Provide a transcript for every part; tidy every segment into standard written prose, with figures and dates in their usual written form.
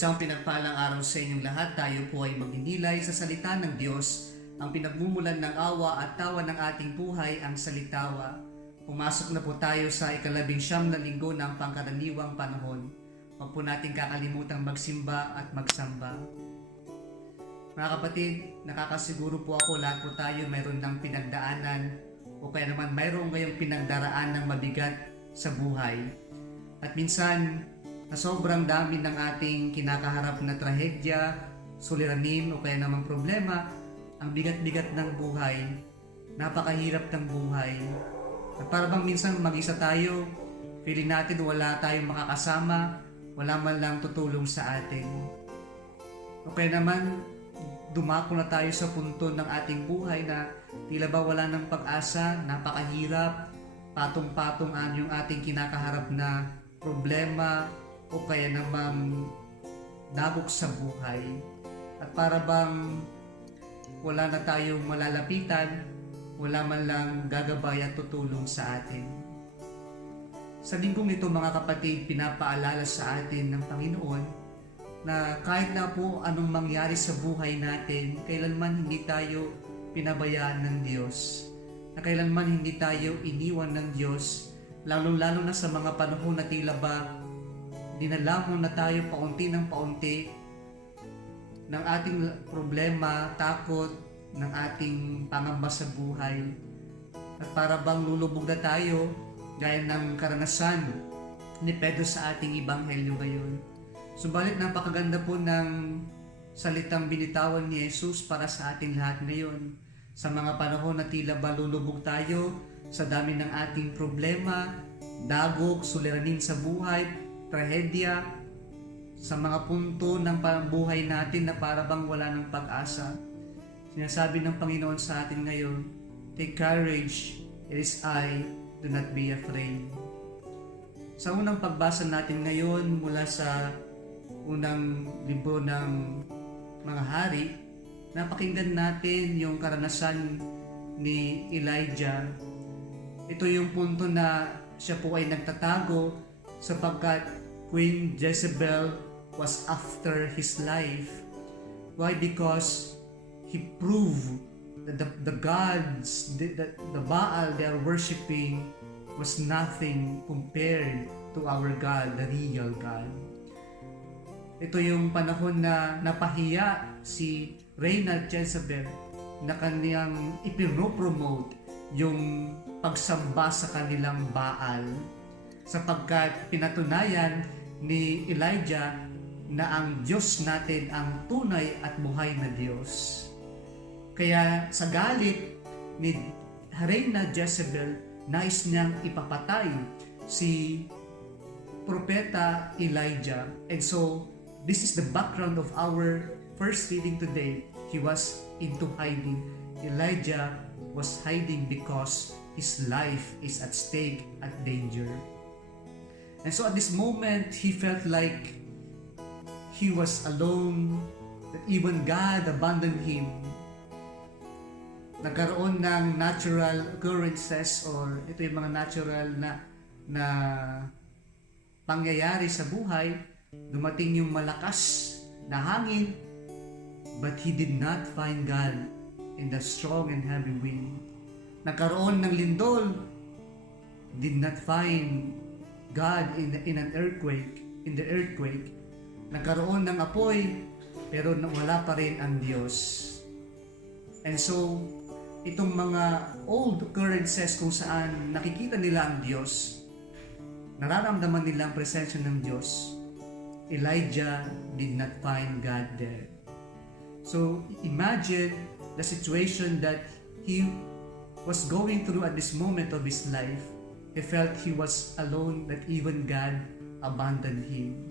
Isang pinagpalang araw sa inyong lahat. Tayo po ay magninilay sa salita ng Diyos. Ang pinagmumulan ng awa at tawa ng ating buhay, ang salitawa. Pumasok na po tayo sa ika-19 na linggo ng pangkaraniwang panahon. Huwag po natin kakalimutang magsimba at magsamba. Mga kapatid, nakakasiguro po ako lahat po tayo mayroon ng pinagdaanan o kaya naman mayroon ngayong pinagdaraan ng mabigat sa buhay. At minsan, na sobrang dami ng ating kinakaharap na trahedya, suliranin o kaya namang problema, ang bigat-bigat ng buhay, napakahirap ng buhay. At para bang minsan mag-isa tayo, feeling natin wala tayong makakasama, wala man lang tutulong sa atin. O kaya naman, dumako na tayo sa punto ng ating buhay na tila ba wala ng pag-asa, napakahirap, patong-patong yung ating kinakaharap na problema, o kaya namang dagok sa buhay. At para bang wala na tayong malalapitan, wala man lang gagabay at tutulong sa atin. Sa linggong ito mga kapatid, pinapaalala sa atin ng Panginoon na kahit na po anong mangyari sa buhay natin, kailanman hindi tayo pinabayaan ng Diyos. Na kailanman hindi tayo iniwan ng Diyos, lalong-lalo na sa mga panahon na tila ba dinalamon na tayo paunti ng paunti ng ating problema, takot, ng ating pangamba sa buhay. At para bang lulubog na tayo gaya ng karanasan ni Pedro sa ating ebanghelyo ngayon. Subalit napakaganda po ng salitang binitawan ni Jesus para sa ating lahat ngayon. Sa mga panahon na tila ba lulubog tayo sa dami ng ating problema, dagok, suliranin sa buhay, trahedya, sa mga punto ng buhay natin na para bang wala ng pag-asa. Sinasabi ng Panginoon sa atin ngayon, take courage, it is I, do not be afraid. Sa unang pagbasa natin ngayon mula sa unang libro ng mga hari, napakinggan natin yung karanasan ni Elijah. Ito yung punto na siya po ay nagtatago sapagkat Queen Jezebel was after his life. Why? Because he proved that the gods, the Baal they are worshiping was nothing compared to our God, the real God. Ito yung panahon na napahiya si Reyna Jezebel na kaniyang ipinopromote yung pagsamba sa kanilang Baal sapagkat pinatunayan ni Elijah na ang Diyos natin ang tunay at buhay na Diyos. Kaya sa galit ni Reyna Jezebel, nais niyang ipapatay si Propeta Elijah. And so, this is the background of our first reading today. He was into hiding. Elijah was hiding because his life is at stake, at danger. And so at this moment, he felt like he was alone, that even God abandoned him. Nagkaroon ng natural occurrences or ito yung mga natural na pangyayari sa buhay. Dumating yung malakas na hangin, but he did not find God in the strong and heavy wind. Nagkaroon ng lindol, did not find God in an earthquake, in the earthquake. Nagkaroon ng apoy, pero wala pa rin ang Diyos. And so, itong mga old occurrences kung saan nakikita nila ang Diyos, nararamdaman nila ang presensya ng Diyos, Elijah did not find God there. So, imagine the situation that he was going through at this moment of his life. He felt he was alone, that even God abandoned him.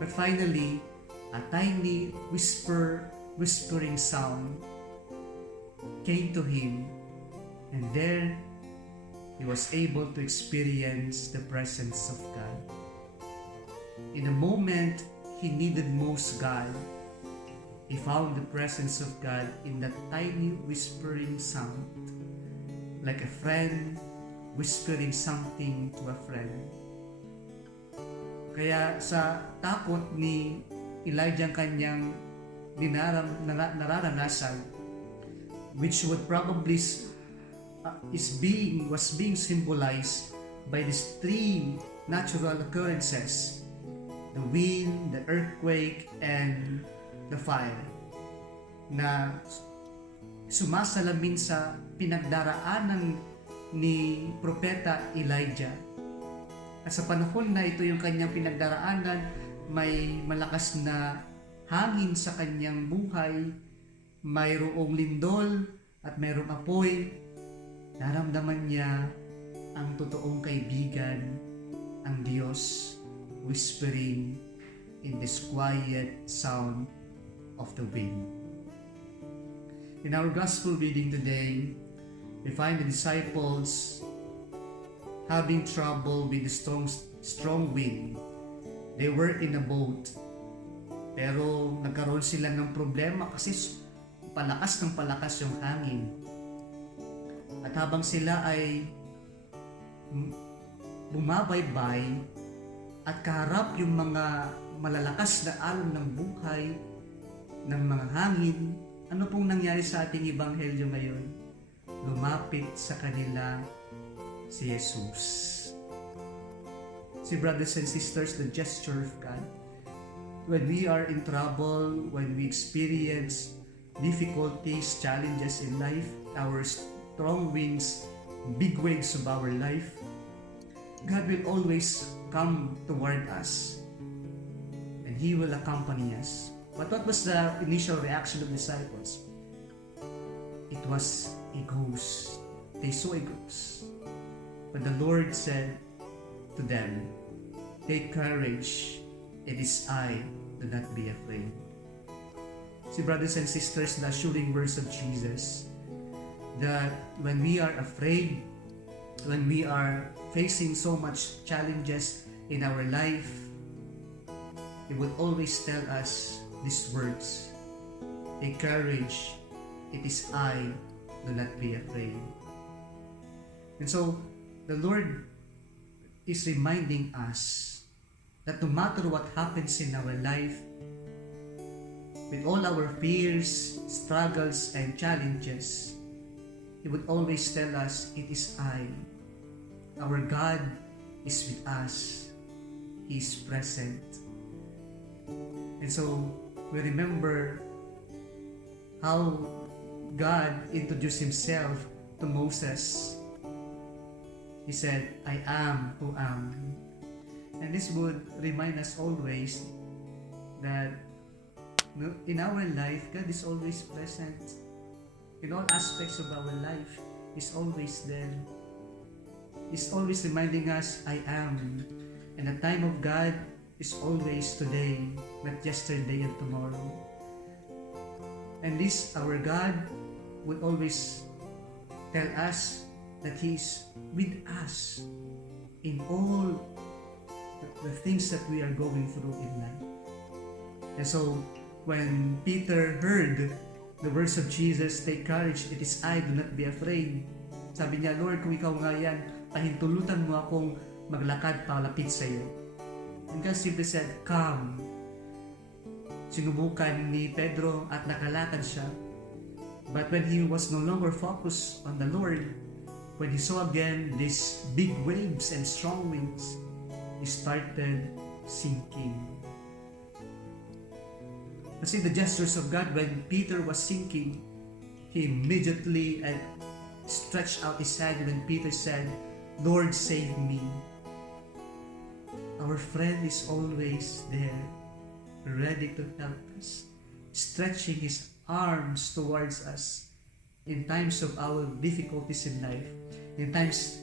But finally, a tiny whispering sound came to him, and there he was able to experience the presence of God. In the moment he needed most God, he found the presence of God in that tiny whispering sound. like a friend whispering something to a friend. Kaya sa takot ni Elijah ang kanyang nararanasan, which would probably was being symbolized by these three natural occurrences: the wind, the earthquake, and the fire, na sumasalamin sa pinagdaraanan ni Propeta Elijah. At sa panahon na ito yung kanyang pinagdaraanan, may malakas na hangin sa kanyang buhay, mayroong lindol at mayroong apoy. Naramdaman niya ang totoong kaibigan, ang Diyos, whispering in this quiet sound of the wind. In our gospel reading today, we find the disciples having trouble with the strong wind. They were in a boat, pero nagkaroon sila ng problema kasi palakas ng palakas yung hangin. At habang sila ay bumabaybay at kaharap yung mga malalakas na alon ng buhay, ng mga hangin, ano pong nangyari sa ating ebanghelyo ngayon? Lumapit sa kanila si Jesus. See, brothers and sisters, the gesture of God. When we are in trouble, when we experience difficulties, challenges in life, our strong winds, big waves of our life, God will always come toward us and He will accompany us. But what was the initial reaction of the disciples? It was a ghost. They saw a ghost. But the Lord said to them, "Take courage, it is I, do not be afraid." See, brothers and sisters, the assuring words of Jesus, that when we are afraid, when we are facing so much challenges in our life, He would always tell us these words: "Take courage, it is I, do not be afraid." And so, the Lord is reminding us that no matter what happens in our life, with all our fears, struggles, and challenges, He would always tell us, "It is I." Our God is with us. He is present. And so, we remember how God introduced Himself to Moses. He said, "I am who am." And this would remind us always that in our life, God is always present. In all aspects of our life, He's always there. He's always reminding us, "I am." And the time of God is always today, not yesterday and tomorrow. And this, our God, would always tell us that He is with us in all the things that we are going through in life. And so, when Peter heard the words of Jesus, "Take courage, it is I, do not be afraid," sabi niya, "Lord, kung Ikaw nga yan, pahintulutan mo akong maglakad palapit sa iyo." And God simply said, "Come." Sinubukan ni Pedro at nakalakad siya. But when he was no longer focused on the Lord, when he saw again these big waves and strong winds, he started sinking. See the gestures of God. When Peter was sinking, he immediately stretched out his hand when Peter said, "Lord, save me." Our friend is always there, ready to help us, stretching His arms towards us in times of our difficulties in life, in times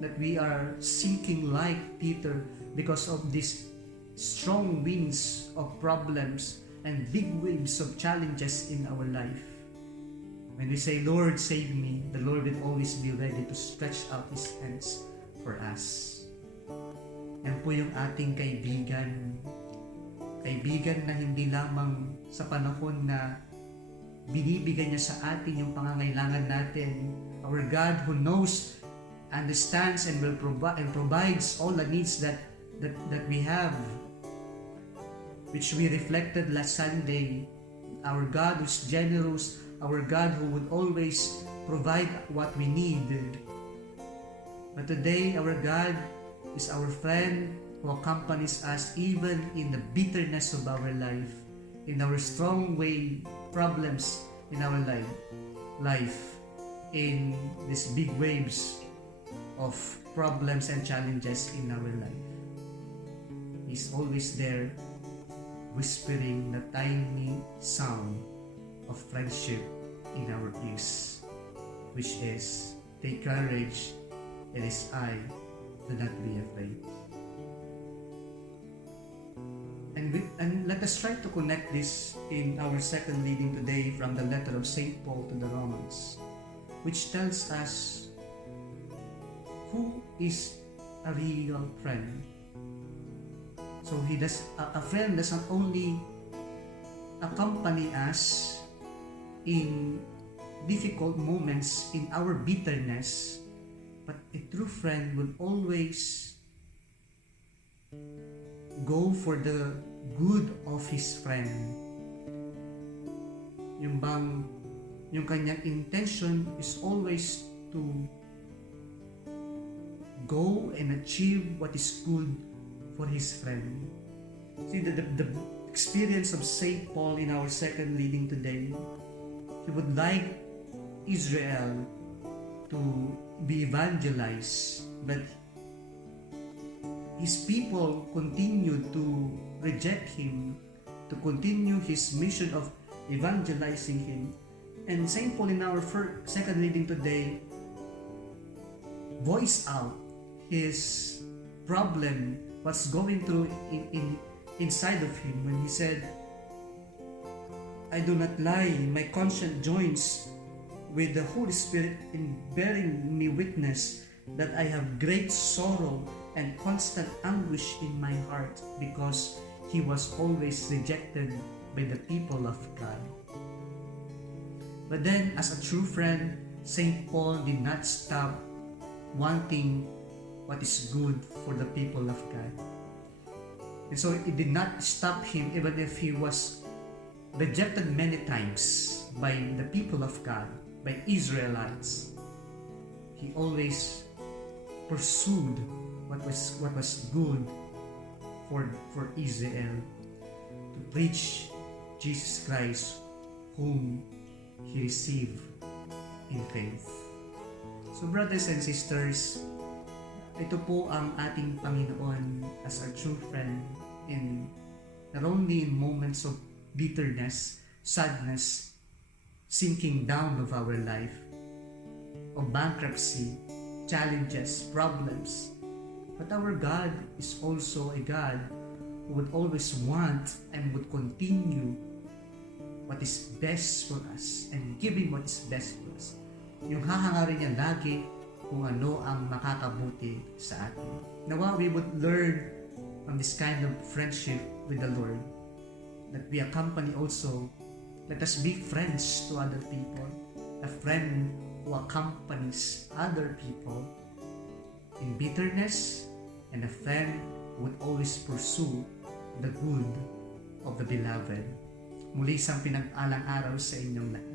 that we are sinking like Peter because of these strong winds of problems and big waves of challenges in our life. When we say, "Lord, save me," the Lord will always be ready to stretch out His hands for us. Yan po yung ating kaibigan. Kaibigan na hindi lamang sa panahon na binibigay niya sa atin yung pangangailangan natin. Our God who knows, understands, and will provide and provides all the needs that we have, which we reflected last Sunday. Our God who's generous, our God who would always provide what we need. But today, our God is our friend who accompanies us even in the bitterness of our life, in our strong way problems in our life, in these big waves of problems and challenges in our life. He's always there, whispering the tiny sound of friendship in our ears, which is, take courage, it is I, do not be afraid. And let us try to connect this in our second reading today from the letter of St. Paul to the Romans, which tells us who is a real friend. So a friend does not only accompany us in difficult moments in our bitterness, but a true friend will always go for the good of his friend. Yung kanyang intention is always to go and achieve what is good for his friend. See, the experience of St. Paul in our second reading today, he would like Israel to be evangelized, but his people continued to reject him, to continue his mission of evangelizing him. And St. Paul in our second reading today voiced out his problem, what's going through inside of him, when he said, I do not lie, my conscience joins with the Holy Spirit in bearing me witness that I have great sorrow and constant anguish in my heart, because he was always rejected by the people of God. But then, as a true friend, St. Paul did not stop wanting what is good for the people of God. And so it did not stop him, even if he was rejected many times by the people of God, by Israelites. He always pursued what was good for Israel, to preach Jesus Christ, whom he received in faith. So brothers and sisters, ito po ang ating Panginoon as our true friend, in not only in moments of bitterness, sadness, sinking down of our life, of bankruptcy, challenges, problems, but our God is also a God who would always want and would continue what is best for us and giving what is best for us. Yung hahangarin niya lagi kung ano ang makakabuti sa atin. Nawa we would learn from this kind of friendship with the Lord, that we accompany also. Let us be friends to other people, a friend who accompanies other people in bitterness, and a friend who would always pursue the good of the beloved. Muli isang pinag-alang araw sa inyong lahat.